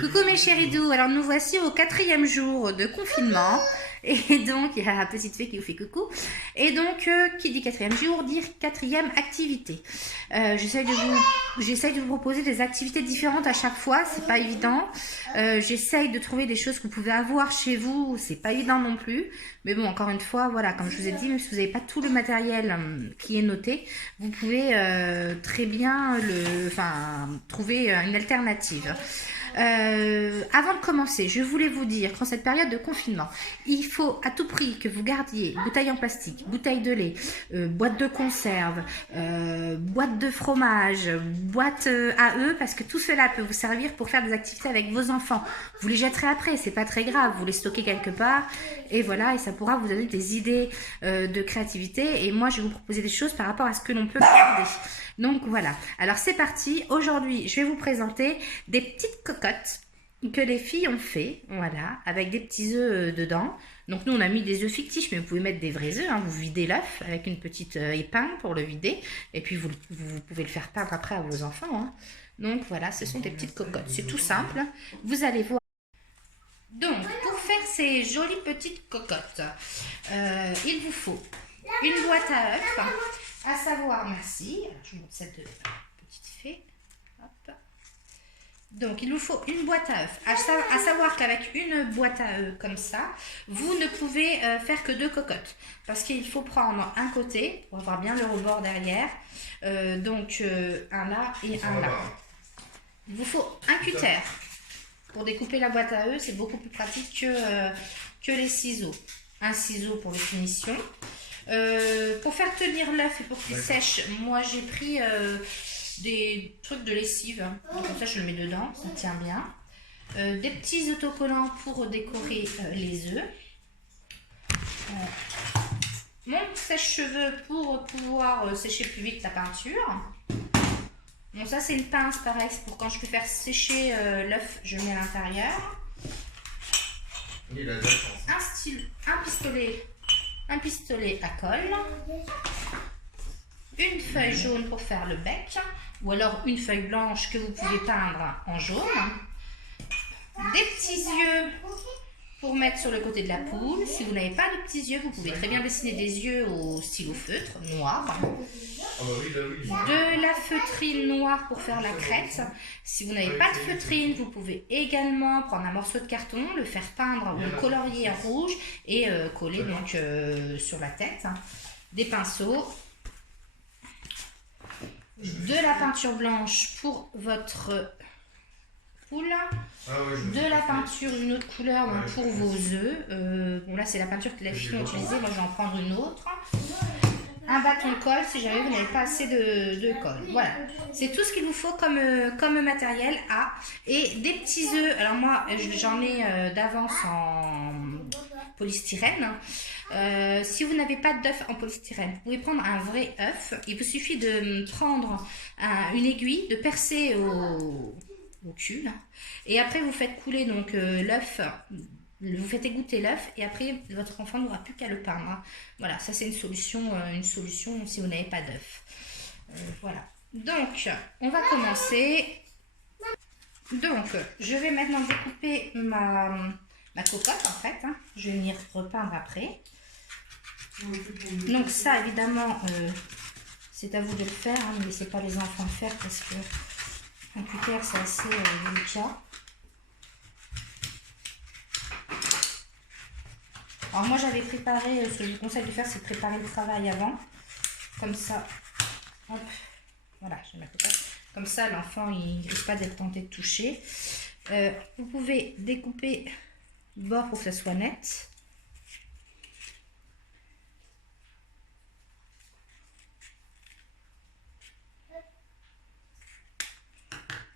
Coucou mes chéris doux, alors nous voici au 4e jour de confinement et donc il y a la petite fée qui vous fait coucou et donc qui dit 4e jour dit 4e activité. J'essaye de vous proposer des activités différentes à chaque fois, c'est pas évident. J'essaye de trouver des choses que vous pouvez avoir chez vous, c'est pas évident non plus, mais bon, encore une fois, voilà, comme je vous ai dit, même si vous n'avez pas tout le matériel qui est noté, vous pouvez très bien trouver une alternative. Avant de commencer, je voulais vous dire qu'en cette période de confinement, il faut à tout prix que vous gardiez bouteilles en plastique, bouteilles de lait, boîtes de conserve, boîtes de fromage, boîtes à œufs, parce que tout cela peut vous servir pour faire des activités avec vos enfants. Vous les jetterez après, c'est pas très grave, vous les stockez quelque part et voilà, et ça pourra vous donner des idées de créativité. Et moi, je vais vous proposer des choses par rapport à ce que l'on peut garder. Donc voilà, alors c'est parti. Aujourd'hui, je vais vous présenter des petites cocottes que les filles ont fait, voilà, avec des petits œufs dedans. Donc nous, on a mis des œufs fictifs, mais vous pouvez mettre des vrais œufs, hein. Vous videz l'œuf avec une petite épingle pour le vider, et puis vous pouvez le faire peindre après à vos enfants, hein. Donc voilà, ce sont des petites cocottes, c'est tout simple. Vous allez voir. Donc, pour faire ces jolies petites cocottes, il vous faut une boîte à œufs, à savoir, merci, alors je vous montre cette petite fée, hop. Donc il vous faut une boîte à œufs, à savoir qu'avec une boîte à œufs comme ça, vous ne pouvez faire que 2 cocottes, parce qu'il faut prendre un côté, pour avoir bien le rebord derrière, un là et un là. Il vous faut un cutter. Pour découper la boîte à œufs, c'est beaucoup plus pratique que les ciseaux. Un ciseau pour les finitions. Pour faire tenir l'œuf et pour qu'il sèche, moi j'ai pris des trucs de lessive. Donc, comme ça, je le mets dedans, ça tient bien. Des petits autocollants pour décorer les œufs. Mon sèche-cheveux pour pouvoir sécher plus vite la peinture. Bon, ça c'est une pince pareil, c'est pour quand je peux faire sécher l'œuf, je mets à l'intérieur. Un pistolet à colle. Une feuille jaune pour faire le bec, ou alors une feuille blanche que vous pouvez peindre en jaune. Des petits yeux pour mettre sur le côté de la poule. Si vous n'avez pas de petits yeux, vous pouvez très bien dessiner des yeux au stylo feutre noir. De la feutrine noire pour faire la crête. Si vous n'avez pas de feutrine, vous pouvez également prendre un morceau de carton, le faire peindre ou le colorier en rouge et coller donc sur la tête. Des pinceaux. De la peinture blanche pour votre poule, de la peinture d'une autre couleur pour vos œufs. Bon là c'est la peinture que les filles ont utilisée, moi je vais en prendre une autre. Un bâton de colle si jamais vous n'avez pas assez de colle. Voilà, c'est tout ce qu'il vous faut comme matériel. Et des petits œufs, alors moi j'en ai d'avance en polystyrène. Si vous n'avez pas d'œuf en polystyrène, vous pouvez prendre un vrai œuf. Il vous suffit de prendre une aiguille, de percer au cul là. Et après vous faites couler donc l'œuf, vous faites égoutter l'œuf et après votre enfant n'aura plus qu'à le peindre. Voilà, ça c'est une solution si vous n'avez pas d'œuf. Voilà, donc on va commencer. Donc je vais maintenant découper ma cocotte en fait, hein. Je vais venir repeindre après. Donc ça évidemment c'est à vous de le faire, hein. Ne laissez pas les enfants le faire parce que un cutter c'est assez délicat. Alors moi j'avais préparé, ce que je vous conseille de faire c'est de préparer le travail avant. Comme ça, hop, voilà, j'ai ma cocotte. Comme ça l'enfant il ne risque pas d'être tenté de toucher. Vous pouvez découper le bord pour que ça soit net.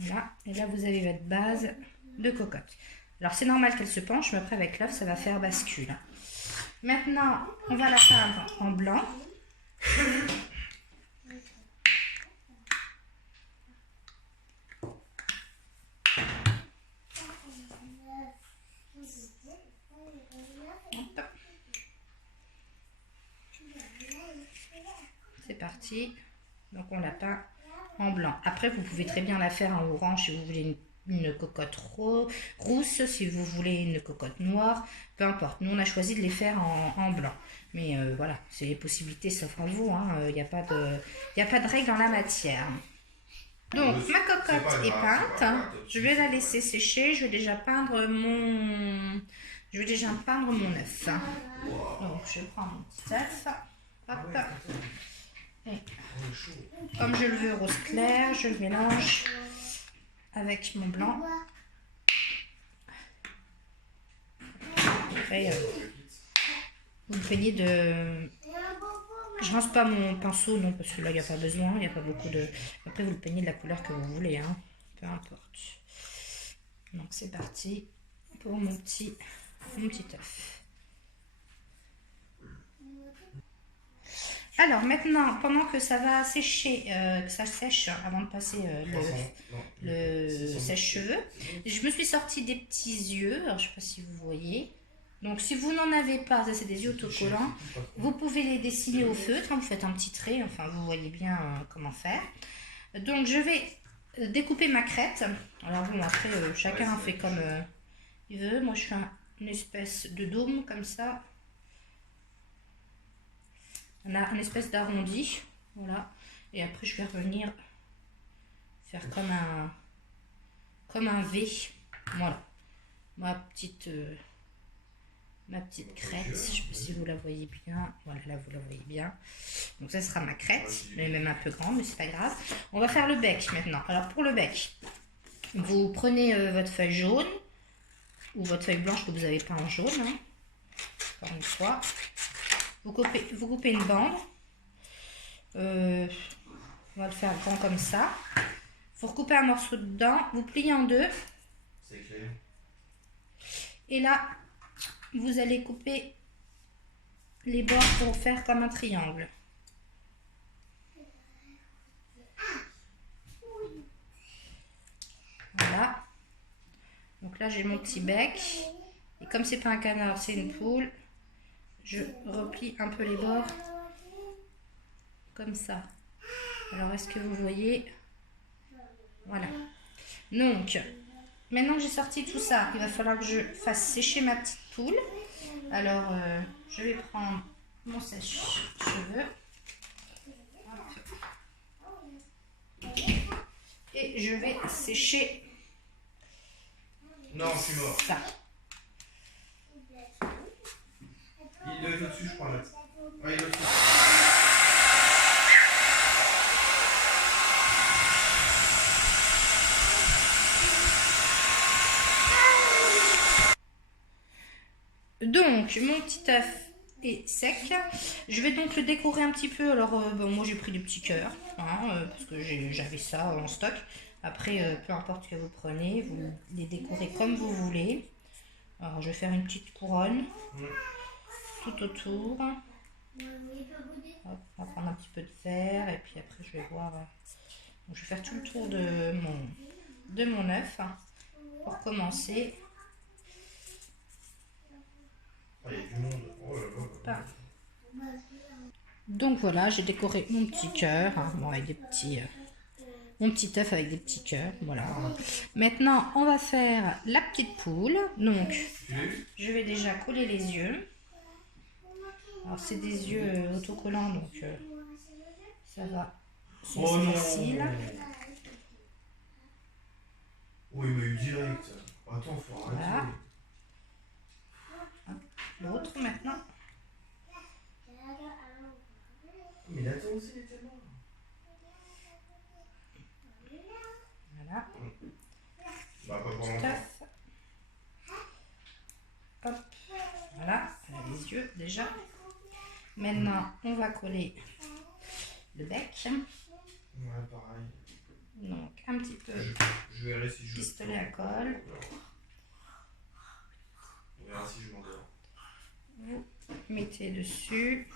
Voilà, et là vous avez votre base de cocotte. Alors c'est normal qu'elle se penche, mais après avec l'œuf ça va faire bascule. Maintenant on va la peindre en blanc. C'est parti, donc on la peint en blanc. Après vous pouvez très bien la faire en orange si vous voulez une cocotte rousse, si vous voulez une cocotte noire, peu importe. Nous, on a choisi de les faire en blanc. Mais voilà, c'est les possibilités s'offrent à vous. Il n'y a pas de règle en la matière. Donc, ma cocotte est peinte. Je vais la laisser sécher. Je vais déjà peindre mon œuf. Donc, je prends mon petit œuf. Hop. Et, comme je le veux rose clair, je le mélange avec mon blanc. Après, vous peignez de... Je rince pas mon pinceau, non, parce que là, il n'y a pas besoin. Il n'y a pas beaucoup de... Après, vous le peignez de la couleur que vous voulez, hein. Peu importe. Donc, c'est parti pour mon petit œuf. Alors, maintenant, pendant que ça va sécher, que ça sèche, avant de passer le sèche-cheveux, je me suis sorti des petits yeux. Alors, je ne sais pas si vous voyez. Donc, si vous n'en avez pas, ça c'est des yeux autocollants, vous pouvez les dessiner au feutre. Vous faites un petit trait, enfin, vous voyez bien comment faire. Donc, je vais découper ma crête. Alors, bon, après, chacun fait comme il veut. Moi, je fais une espèce de dôme comme ça. On a une espèce d'arrondi, voilà. Et après, je vais revenir faire comme un V. Voilà. Ma petite crête. Je ne sais pas si vous la voyez bien. Voilà, là, vous la voyez bien. Donc, ça sera ma crête. Elle est même un peu grande, mais c'est pas grave. On va faire le bec maintenant. Alors, pour le bec, vous prenez votre feuille jaune ou votre feuille blanche que vous avez peint en jaune. Hein, encore une fois. Vous coupez une bande. On va le faire grand comme ça. Vous recoupez un morceau dedans. Vous pliez en deux. Et là, vous allez couper les bords pour faire comme un triangle. Voilà. Donc là, j'ai mon petit bec. Et comme c'est pas un canard, c'est une poule. Je replie un peu les bords comme ça. Alors, est-ce que vous voyez? Voilà. Donc, maintenant que j'ai sorti tout ça, il va falloir que je fasse sécher ma petite poule. Alors, je vais prendre mon sèche-cheveux. Et je vais sécher ça. Il est au-dessus, je crois, là. Ouais, il est au-dessus. Donc, mon petit œuf est sec. Je vais donc le décorer un petit peu. Alors, moi, j'ai pris des petits cœurs, hein, parce que j'avais ça en stock. Après, peu importe ce que vous prenez, vous les décorez comme vous voulez. Alors, je vais faire une petite couronne tout autour. Hop, on va prendre un petit peu de vert et puis après, je vais voir. Donc, je vais faire tout le tour de mon œuf pour commencer. Donc voilà, j'ai décoré mon petit cœur, bon, avec des petits, mon petit œuf avec des petits cœurs, voilà. Maintenant, on va faire la petite poule. Donc, je vais déjà coller les yeux. Alors, c'est des yeux autocollants, donc ça va, c'est facile. Oui, mais direct. Attends, faut arrêter. Voilà. L'autre maintenant. Mais il attend aussi, il est tellement. Voilà. Bah, pas pour Tout longtemps. Hop. Voilà, elle a les yeux déjà. Maintenant, on va coller le bec. Ouais, pareil. Donc, un petit peu Je verrai si je... pistolet à colle. On verra si je m'endors. Vous mettez dessus.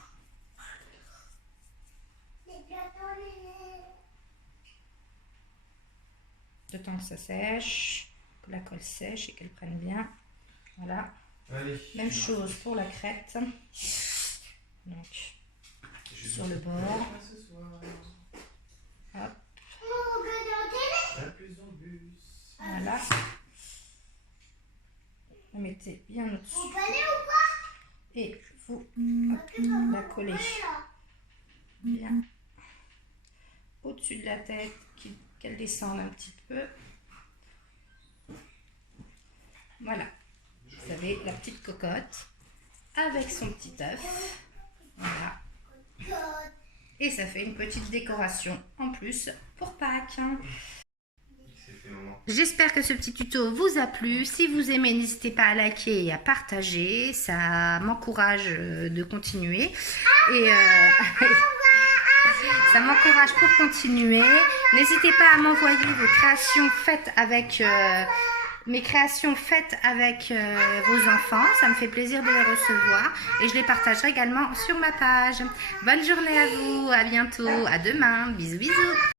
Le temps que ça sèche, que la colle sèche et qu'elle prenne bien. Voilà. Allez. Même chose pour la crête. Donc, sur le bord. Hop. La plus dans le bus. Voilà. Vous mettez bien au-dessus. Et vous la collez bien au-dessus de la tête, qu'elle descende un petit peu. Voilà. Vous avez la petite cocotte avec son petit œuf. Voilà. Et ça fait une petite décoration en plus pour Pâques. J'espère que ce petit tuto vous a plu. Si vous aimez, n'hésitez pas à liker et à partager. Ça m'encourage de continuer. Et ça m'encourage pour continuer. N'hésitez pas à m'envoyer vos créations faites avec mes créations faites avec vos enfants. Ça me fait plaisir de les recevoir. Et je les partagerai également sur ma page. Bonne journée à vous. À bientôt. À demain. Bisous, bisous.